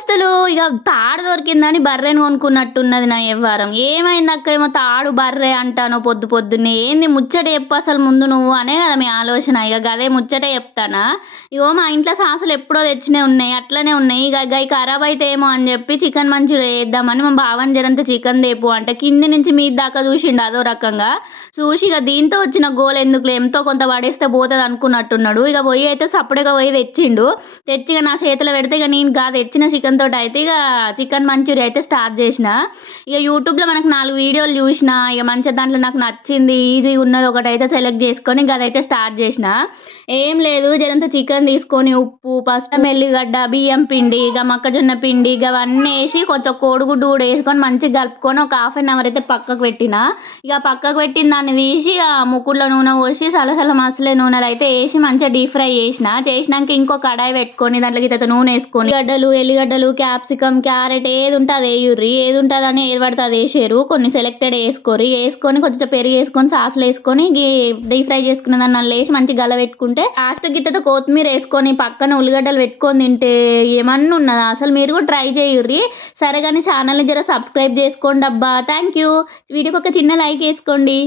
అసలు ఇక తాడు దొరికిందని బర్రెని కొనుక్కున్నట్టున్నది నా వ్యవహారం. ఏమైంది అక్క ఏమో తాడు బర్రె అంటానో పొద్దు పొద్దున్నే ఏంది ముచ్చట చెప్పు అసలు ముందు నువ్వు అనే కదా మీ ఆలోచన. ఇక గదే ముచ్చట చెప్తానా. ఇగో మా ఇంట్లో సాసులు ఎప్పుడో తెచ్చినవి ఉన్నాయి అట్లనే ఉన్నాయి. ఇక గవి ఖరాబ్ అయితే ఏమో అని చెప్పి చికెన్ మంచూరియా చేద్దామని మా బావని జరంత చికెన్ తేపు అంటే కింది నుంచి మీద దాకా చూసిండు అదో రకంగా చూసి ఇక దీంతో వచ్చిన గోల్ ఎందుకులే ఎంతో కొంత పడేస్తే పోతుంది అనుకున్నట్టున్నాడు. ఇక పోయి అయితే సపరేట్గా పోయి తెచ్చిండు. తెచ్చి ఇక నా చేతిలో పెడితే ఇక నేను కాదు తెచ్చిన చికెన్ తోటి అయితే ఇక చికెన్ మంచూరియా అయితే స్టార్ట్ చేసిన. ఇక యూట్యూబ్లో మనకు 4 వీడియోలు చూసిన. ఇక మంచిగా దాంట్లో నాకు నచ్చింది ఈజీగా ఉన్నది ఒకటి అయితే సెలెక్ట్ చేసుకొని ఇక అదైతే స్టార్ట్ చేసిన. ఏం లేదు జరంత చికెన్ తీసుకొని ఉప్పు పసుపు ఎల్లిగడ్డ బియ్యం పిండి ఇక మొక్కజొన్న పిండి ఇక అవన్నీ వేసి కొంచెం కోడిగుడ్డు కూడా వేసుకొని మంచిగా కలుపుకొని ఒక ½ అయితే పక్కకు పెట్టిన. ఇక పక్కకు పెట్టిన దాన్ని తీసి ఆ ముక్కుడులో నూనె పోసి సలసల మసలే నూనెలు అయితే వేసి మంచిగా డీప్ ఫ్రై చేసినాక ఇంకో కడాయి పెట్టుకొని దాంట్లోకి ఇంత నూనె వేసుకొని ఎల్లిగడ్డలు క్యాప్సికమ్ క్యారెట్ ఏది ఉంటే అది వేయుర్రి. ఏది ఉంటుందని ఏది పడితే అది వేసారు. కొన్ని సెలెక్టెడ్ వేసుకొని కొంచెం పెరుగు వేసుకొని సాసులు వేసుకొని డీప్ ఫ్రై చేసుకున్న దాన్ని అలా వేసి మంచిగా గల పెట్టుకుంటే లాస్ట్ గిత్తతో కొత్తిమీర వేసుకొని పక్కన ఉల్లిగడ్డలు పెట్టుకొని తింటే ఏమన్నా ఉన్నదా అసలు. మీరు కూడా ట్రై చేయుర్రి. సరే కానీ ఛానల్ని జర సబ్స్క్రైబ్ చేసుకోండి అబ్బా. Thank you. వీడియోకి ఒక చిన్న లైక్ వేసుకోండి.